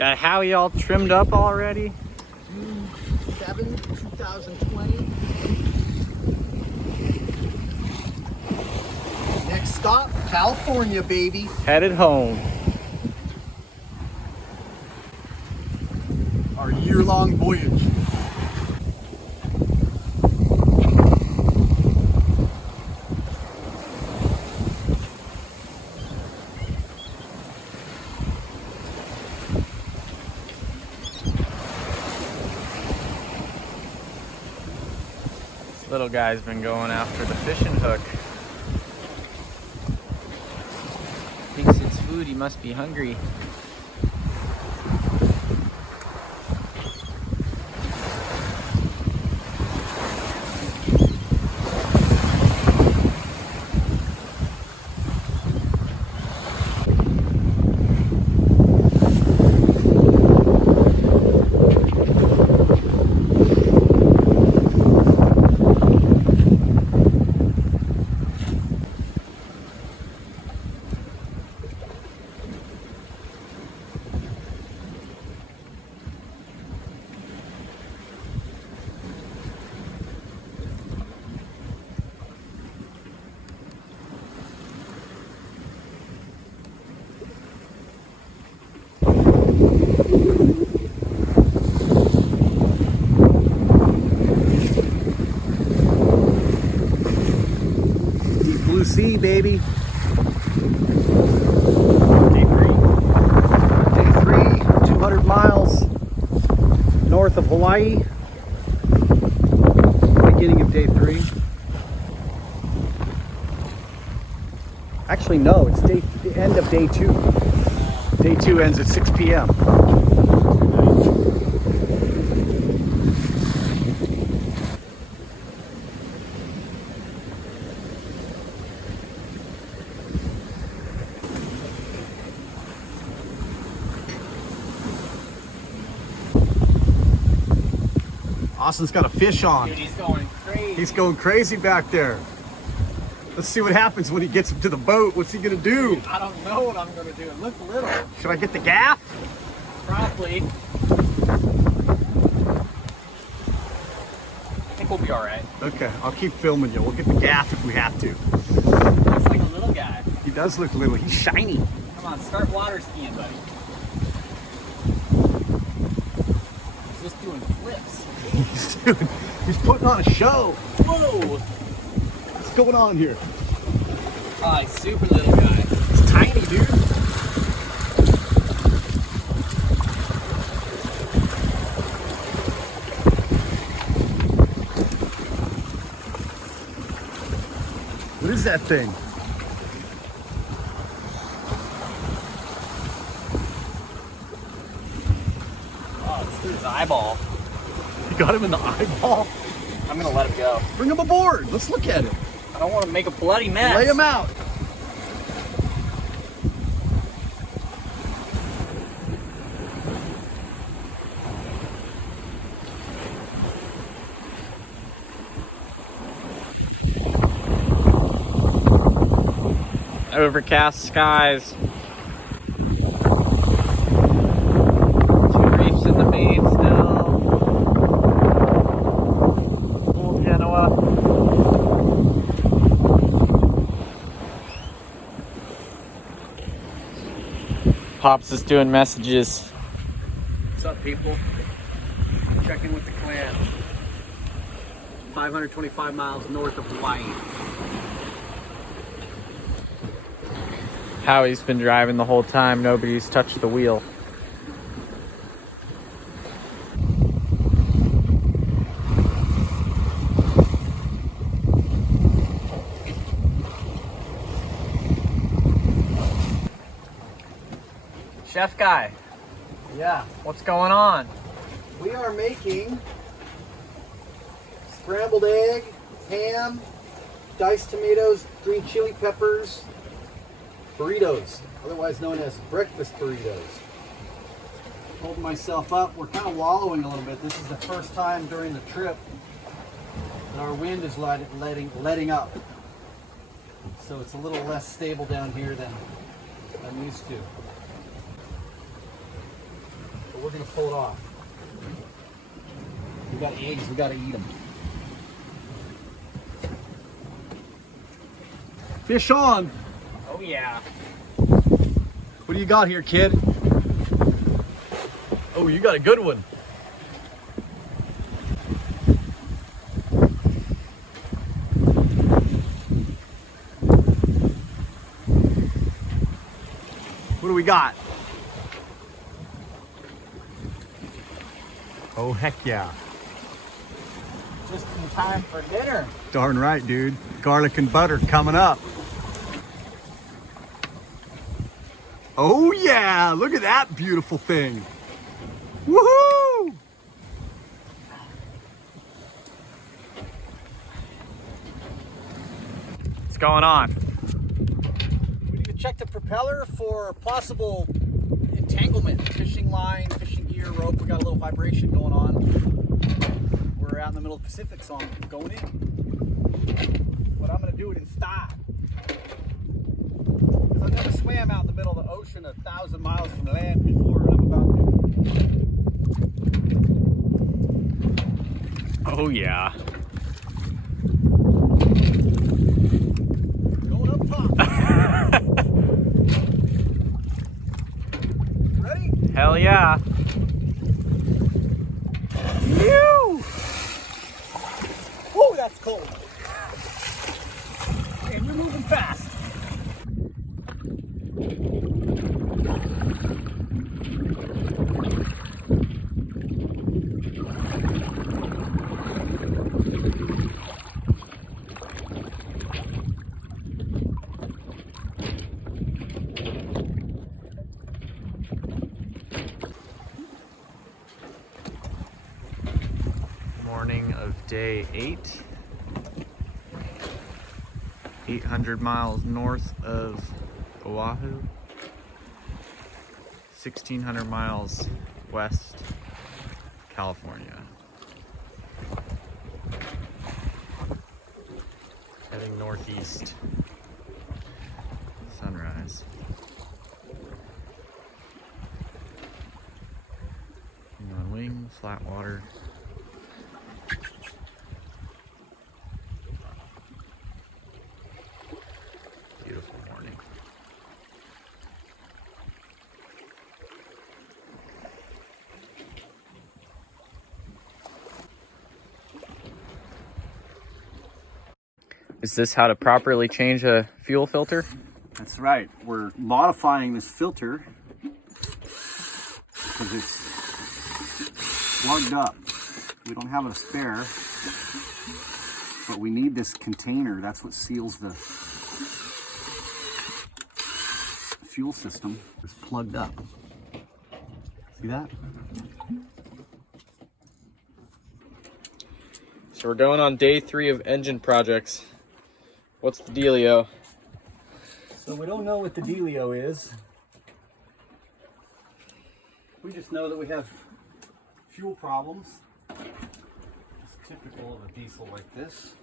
Got Howie all trimmed up already. June 7th, 2020. Next stop, California, baby. Headed home. Our year-long voyage. This little guy's been going after the fishing hook. Thinks it's food, he must be hungry. Blue Sea, baby. Day 3, 200 miles north of Hawaii. Beginning of day 3. Actually, no, it's the end of day 2. Day 2 ends at 6 p.m. Austin's got a fish on. Dude, he's going crazy. He's going crazy back there. Let's see what happens when he gets him to the boat. What's he gonna do? I don't know what I'm gonna do. It looks little. Should I get the gaff? Probably. I think we'll be all right. Okay, I'll keep filming you. We'll get the gaff if we have to. Looks like a little guy. He does look little. He's shiny. Come on, start water skiing, buddy. He's just doing flips. He's putting on a show. Whoa! What's going on here? Oh, he's super little guy. It's tiny, dude. What is that thing? Oh, it's through his eyeball. You got him in the eyeball? I'm gonna let him go. Bring him aboard. Let's look at it. I don't want to make a bloody mess. Lay him out. Overcast skies. 2 reefs in the main still. Old Genoa. Pops is doing messages. What's up, people? Checking with the clan. 525 miles north of Hawaii. Howie's been driving the whole time. Nobody's touched the wheel. Chef guy, Yeah, what's going on? we are making scrambled egg, ham, diced tomatoes, green chili peppers, burritos, otherwise known as breakfast burritos. Holding myself up. We're kind of wallowing a little bit. This is the first time during the trip that our wind is letting up. So it's a little less stable down here than I'm used to. but we're gonna pull it off. We got eggs, we gotta eat them. Fish on! Oh yeah. What do you got here, kid? Oh, you got a good one. What do we got? Oh, heck yeah. Just in time for dinner. Darn right, dude. Garlic and butter coming up. Oh yeah, look at that beautiful thing. Woohoo! What's going on? We need to check the propeller for possible entanglement. Fishing line, fishing gear, rope. We got a little vibration going on. We're out in the middle of the Pacific, so I'm going in. But I'm gonna do it in style. Because I've never swam out in the middle of the ocean 1,000 miles from land before, and I'm about to. Oh yeah. Going up top. Ready? Hell yeah. Ew! Whoa, that's cold. And you're moving fast. Morning of day 8. 800 miles north of Oahu. 1,600 miles west, California. Heading northeast. Sunrise. On wing, flat water. Beautiful morning. Is this how to properly change a fuel filter? That's right. We're modifying this filter because it's plugged up. We don't have a spare, but we need this container. That's what seals the fuel system. It's plugged up. See that? So we're going on day 3 of engine projects. What's the dealio? So we don't know what the dealio is. We just know that we have fuel problems. It's typical of a diesel like this.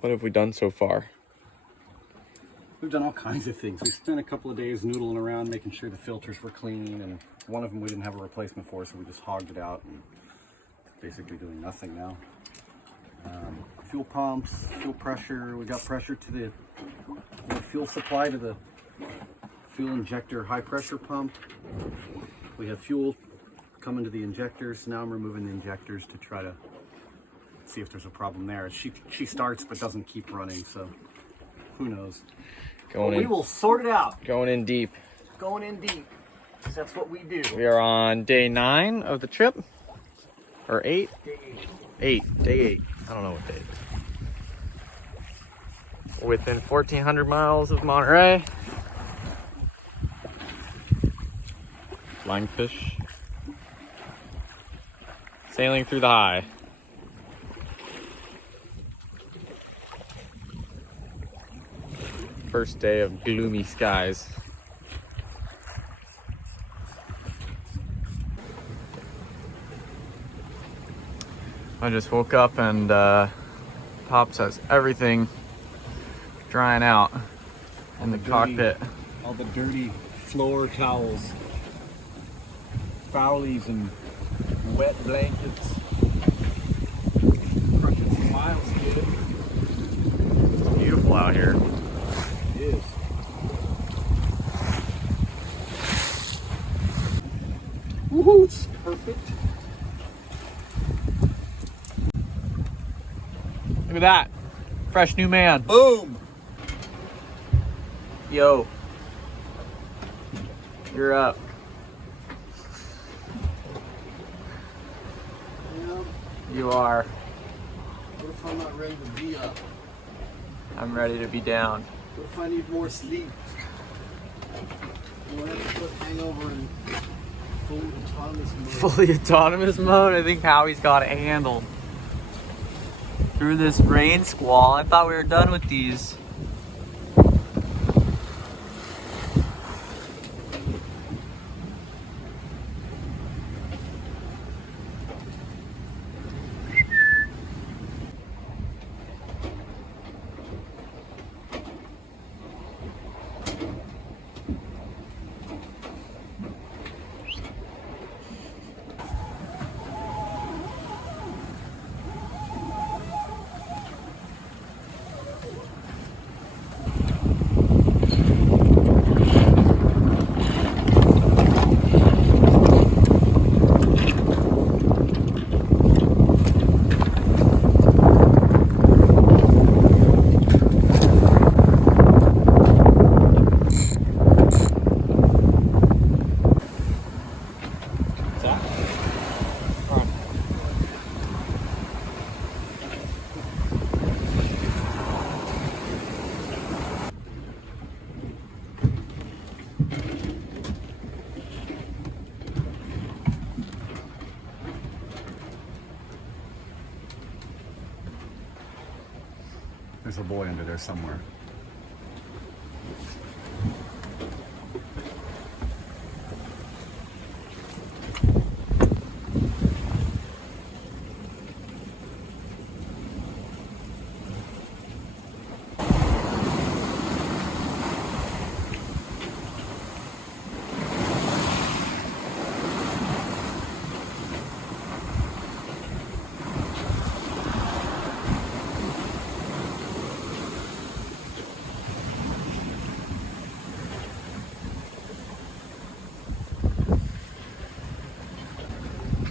What have we done so far? We've done all kinds of things. We spent a couple of days noodling around making sure the filters were clean, and one of them we didn't have a replacement for, so we just hogged it out and basically doing nothing now. Fuel pumps, fuel pressure. We got pressure to the fuel supply to the fuel injector high pressure pump. We have fuel coming to the injectors. Now I'm removing the injectors to try to see if there's a problem there. She starts but doesn't keep running, so who knows. We will sort it out. Going in deep. Going in deep. That's what we do. We are on day 9 of the trip. Or 8? Day 8. Day 8. I don't know what day it is. Within 1,400 miles of Monterey. Flying fish. Sailing through the high. First day of gloomy skies. I just woke up and Pops has everything drying out in the cockpit. All the dirty floor towels. foulies and wet blankets. Crunching some miles, kid. It's beautiful out here. It is. Woohoo, it's perfect. Look at that. Fresh new man. Boom! Yo. You're up. Yeah. You are. What if I'm not ready to be up? I'm ready to be down. What if I need more sleep? We'll have to put Hangover in fully autonomous mode. Fully autonomous mode? I think Howie's got it handled. Through this rain squall, I thought we were done with these. There's a boy under there somewhere.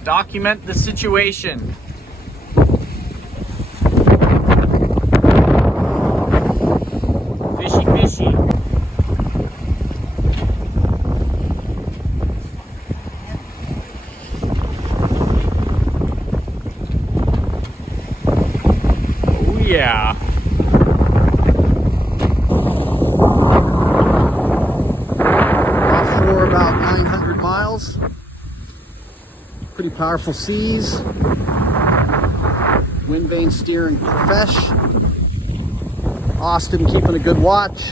Document the situation. Fishy, fishy. Oh yeah. Offshore about 900 miles. Pretty powerful seas. Wind vane steering profesh. Austin keeping a good watch.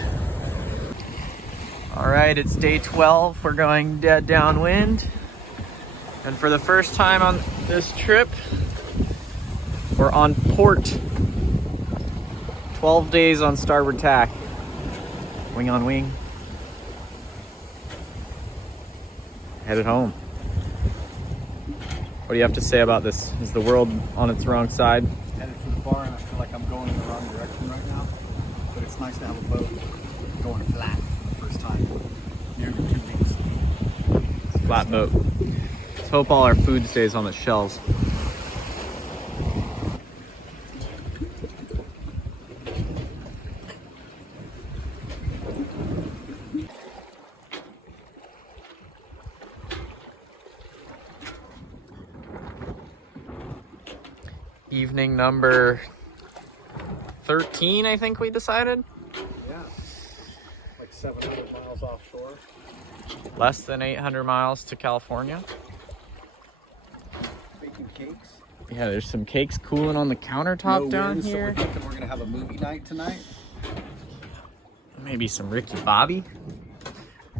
All right, it's day 12. We're going dead downwind. And for the first time on this trip, we're on port. 12 days on starboard tack. Wing on wing. Headed home. What do you have to say about this? Is the world on its wrong side? Headed for the bar and I feel like I'm going in the wrong direction right now. But it's nice to have a boat going flat for the first time in nearly 2 weeks. Flat boat. Let's hope all our food stays on the shelves. Evening number 13, I think we decided. Yeah, like 700 miles offshore. Less than 800 miles to California. Baking cakes. Yeah, there's some cakes cooling on the countertop No down wind, so here. we're thinking we're gonna have a movie night tonight. Maybe some Ricky Bobby.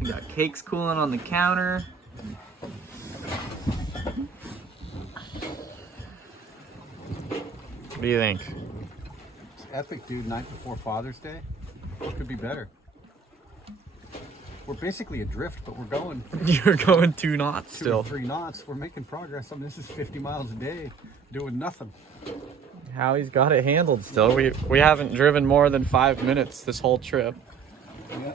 We got cakes cooling on the counter. What do you think? It's epic, dude. Night before Father's Day. What could be better? We're basically adrift, but we're going You're going 2 knots 2 still. or 3 knots. We're making progress. I mean, this is 50 miles a day, doing nothing. Howie's got it handled still. We haven't driven more than 5 minutes this whole trip. Yeah.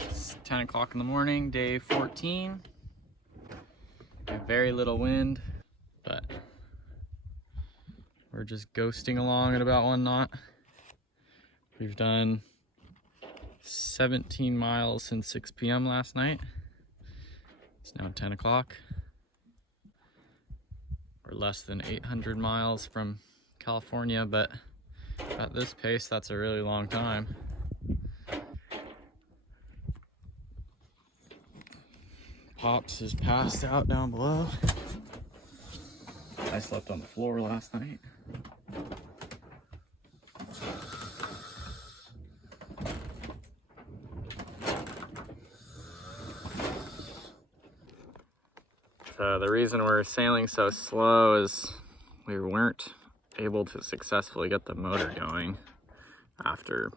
It's 10 o'clock in the morning, day 14. Very little wind, but we're just ghosting along at about 1 knot. We've done 17 miles since 6 p.m. last night. It's now 10 o'clock. We're less than 800 miles from California, but at this pace, that's a really long time. Pops is passed out down below. I slept on the floor last night. So the reason we're sailing so slow is we weren't able to successfully get the motor going after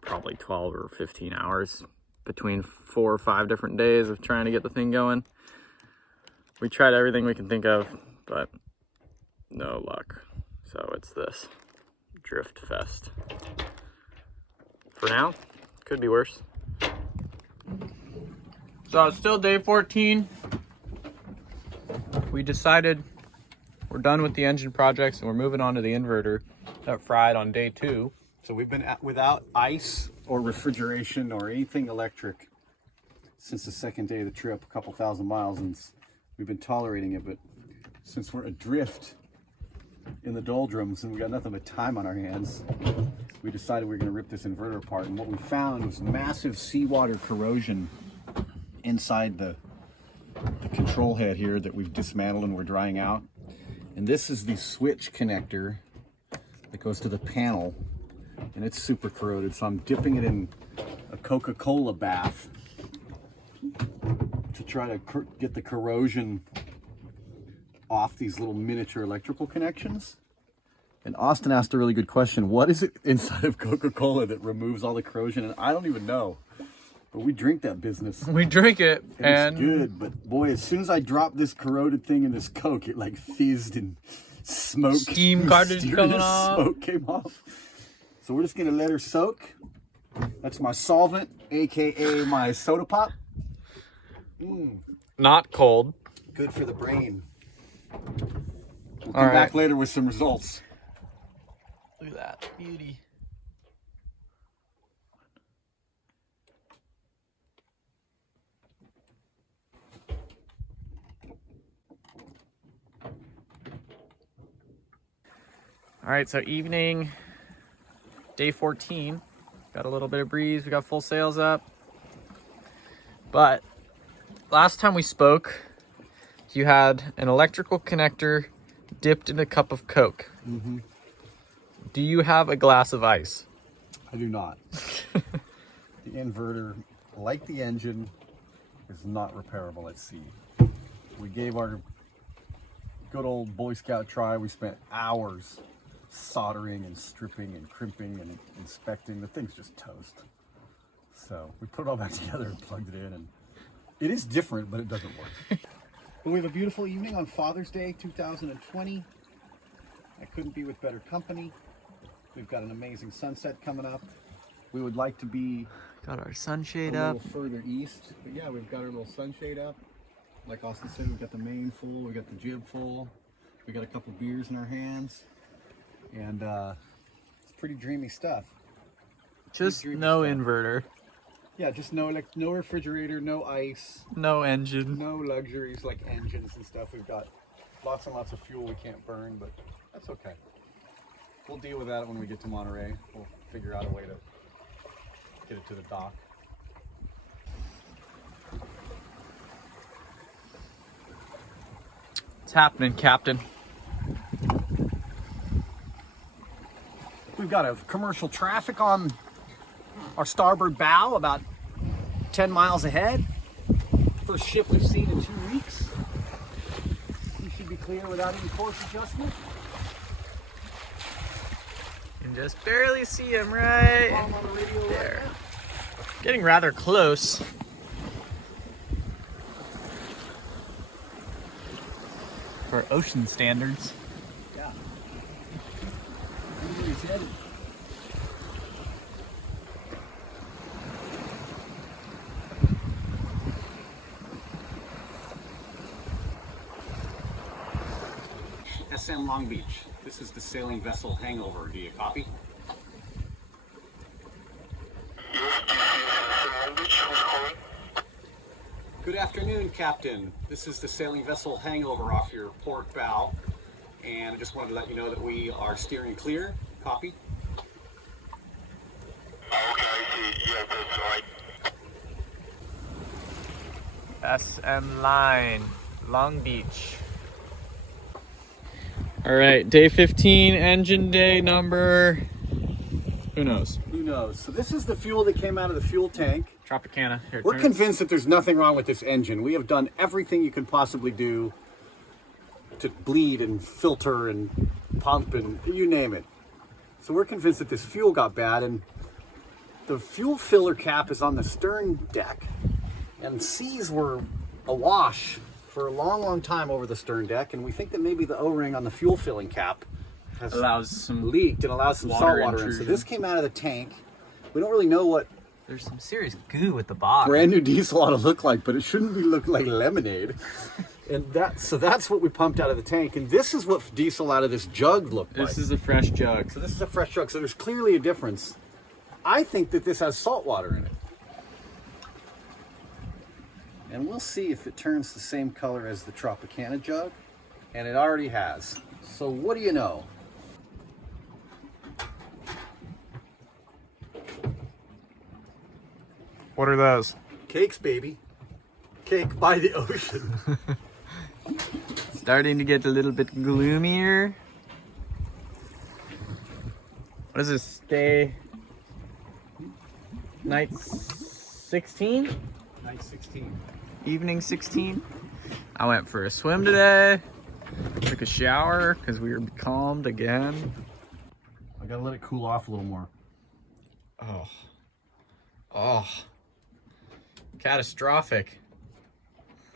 probably 12 or 15 hours between 4 or 5 different days of trying to get the thing going. We tried everything we can think of, but no luck. So it's this drift fest. For now, could be worse. So it's still day 14. We decided we're done with the engine projects and we're moving on to the inverter that fried on day 2. So we've been without ice or refrigeration or anything electric since the second day of the trip, a couple thousand miles, and we've been tolerating it. But since we're adrift in the doldrums and we got nothing but time on our hands, we decided we were going to rip this inverter apart. And what we found was massive seawater corrosion inside the control head here that we've dismantled and we're drying out. And this is the switch connector that goes to the panel, and it's super corroded, so I'm dipping it in a Coca-Cola bath to try to get the corrosion off these little miniature electrical connections. And Austin asked a really good question. What is it inside of Coca-Cola that removes all the corrosion? And I don't even know. But we drink that business. We drink it, and it's good, but boy, as soon as I dropped this corroded thing in this Coke, it like fizzed and smoke. Steam started coming off. Smoke came off. So we're just gonna let her soak. That's my solvent, AKA my soda pop. Not cold. Good for the brain. We'll All come right. back later with some results. Look at that beauty. All right, so evening, day 14. Got a little bit of breeze. We got full sails up. But last time we spoke, you had an electrical connector dipped in a cup of Coke. Mm-hmm. Do you have a glass of ice? I do not. The inverter, like the engine, is not repairable at sea. We gave our good old Boy Scout try. We spent hours soldering and stripping and crimping and inspecting. The thing's just toast. So we put it all back together and plugged it in, and it is different, but it doesn't work. But we have a beautiful evening on Father's Day 2020. I couldn't be with better company. We've got an amazing sunset coming up. We would like to be Got our sunshade a up. little further east, but yeah, we've got our little sunshade up. Like Austin said, we've got the main full, we got the jib full, we got a couple beers in our hands, and it's pretty dreamy stuff. Just dreamy no stuff. inverter, Yeah, just no refrigerator, no ice, no engine. no luxuries like engines and stuff. We've got lots and lots of fuel we can't burn, but that's okay. We'll deal with that when we get to Monterey. We'll figure out a way to get it to the dock. What's happening, Captain? We've got a commercial traffic on our starboard bow about 10 miles ahead. First ship we've seen in 2 weeks. We should be clear without any course adjustment. can just barely see him right there. Getting rather close. For ocean standards. Yeah. Where he's headed. SM Long Beach. This is the sailing vessel Hangover. Do you copy? Good afternoon, Captain. This is the sailing vessel Hangover off your port bow. And I just wanted to let you know that we are steering clear. Copy? SM Line, Long Beach. All right, day 15, engine day number, who knows? Who knows? So this is the fuel that came out of the fuel tank. Tropicana. Here, We're convinced that there's nothing wrong with this engine. We have done everything you could possibly do to bleed and filter and pump and you name it. So we're convinced that this fuel got bad, and the fuel filler cap is on the stern deck, and seas were awash for a long time over the stern deck, and we think that maybe the O-ring on the fuel filling cap has leaked and allows some salt water in. So this came out of the tank. We don't really know what there's some serious goo at the bottom. Brand new diesel ought to look like, but it shouldn't be look like lemonade. And that's what we pumped out of the tank, and this is what diesel out of this jug looked like. This is a fresh jug. So this is a fresh jug, so there's clearly a difference. I think that this has salt water in it. And we'll see if it turns the same color as the Tropicana jug, and it already has. So what do you know? What are those? Cakes, baby. Cake by the ocean. Starting to get a little bit gloomier. What is this? Day... Night 16? Night 16. Evening 16. I went for a swim today. Took a shower because we were becalmed again. I gotta let it cool off a little more. Oh. Catastrophic.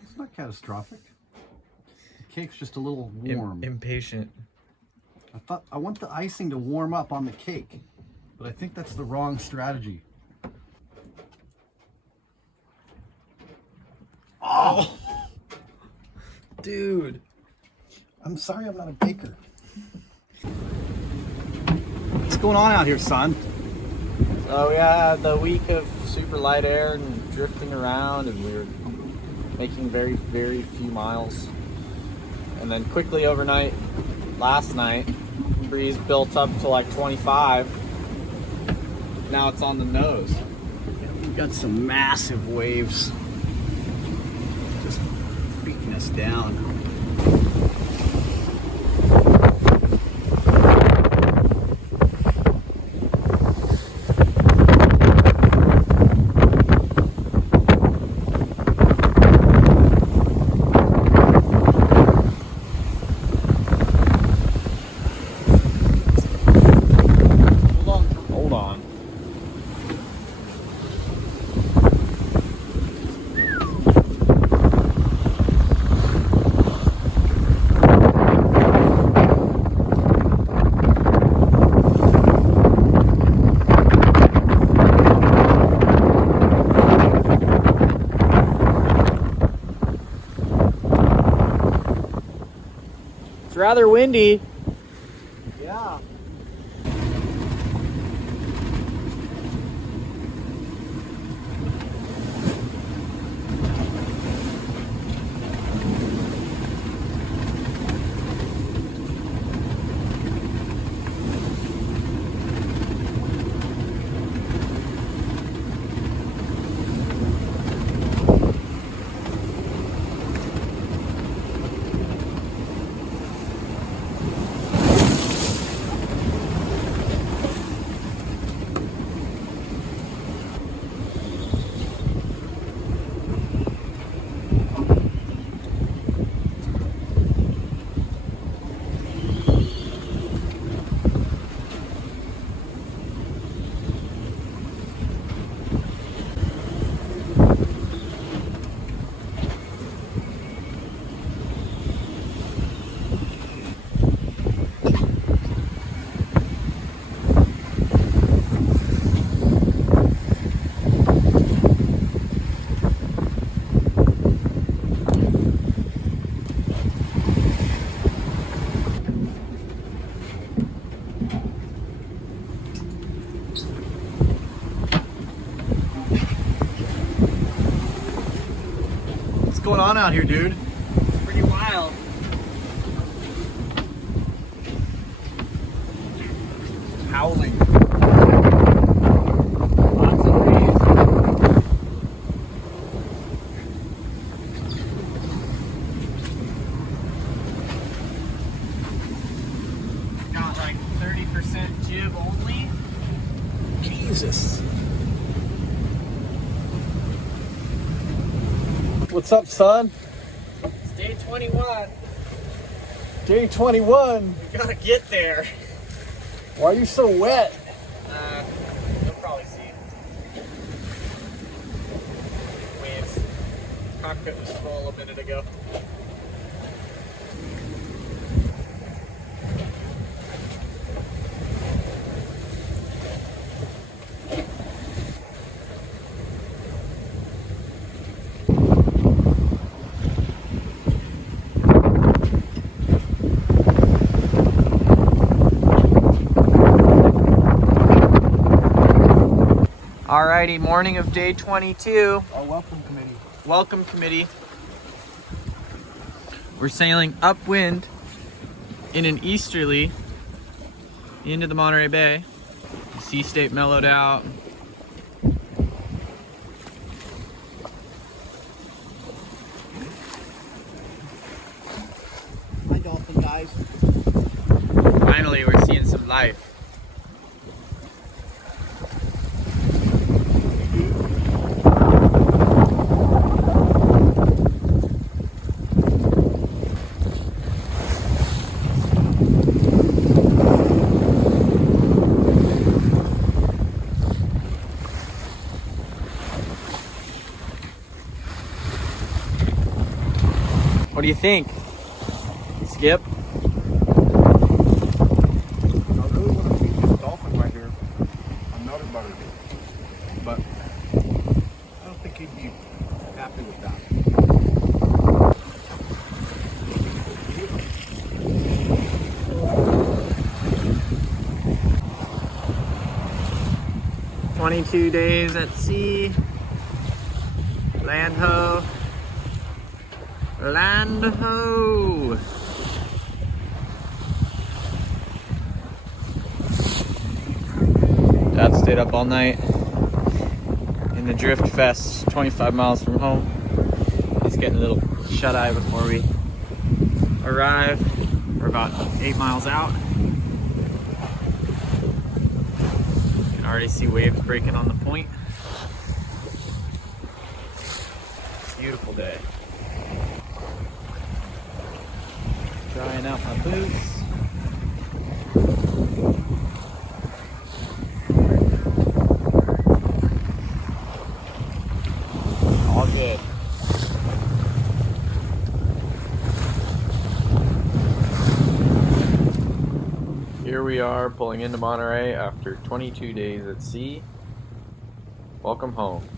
It's not catastrophic. The cake's just a little warm. Impatient. I want the icing to warm up on the cake, but I think that's the wrong strategy. Oh! Dude. I'm sorry I'm not a baker. What's going on out here, son? So we had the week of super light air and drifting around, and we were making very, very few miles. And then quickly overnight, last night, breeze built up to like 25. Now it's on the nose. We've got some massive waves just beating us down. It's rather windy. Yeah. What's going on out here, dude? It's pretty wild. Howling. Lots of waves. Got like 30% jib only. Jesus. What's up, son? It's day 21. Day 21. We gotta get there. Why are you so wet? You'll probably see. Waves. Cockpit was full a minute ago. Alrighty, morning of day 22. Our welcome committee. Welcome committee. We're sailing upwind in an easterly into the Monterey Bay. The sea state mellowed out. Hi, dolphin guys. Finally, we're seeing some life. What do you think, Skip? I really want to feed this dolphin right here on melted butter, but I don't think he'd be happy with that. 22 days at sea. Land ho. Land ho. Dad stayed up all night in the Drift Fest 25 miles from home. He's getting a little shut-eye before we arrive. We're about 8 miles out. You can already see waves breaking on the point. Beautiful day. Drying out my boots. All good. Here we are pulling into Monterey after 22 days at sea. Welcome home.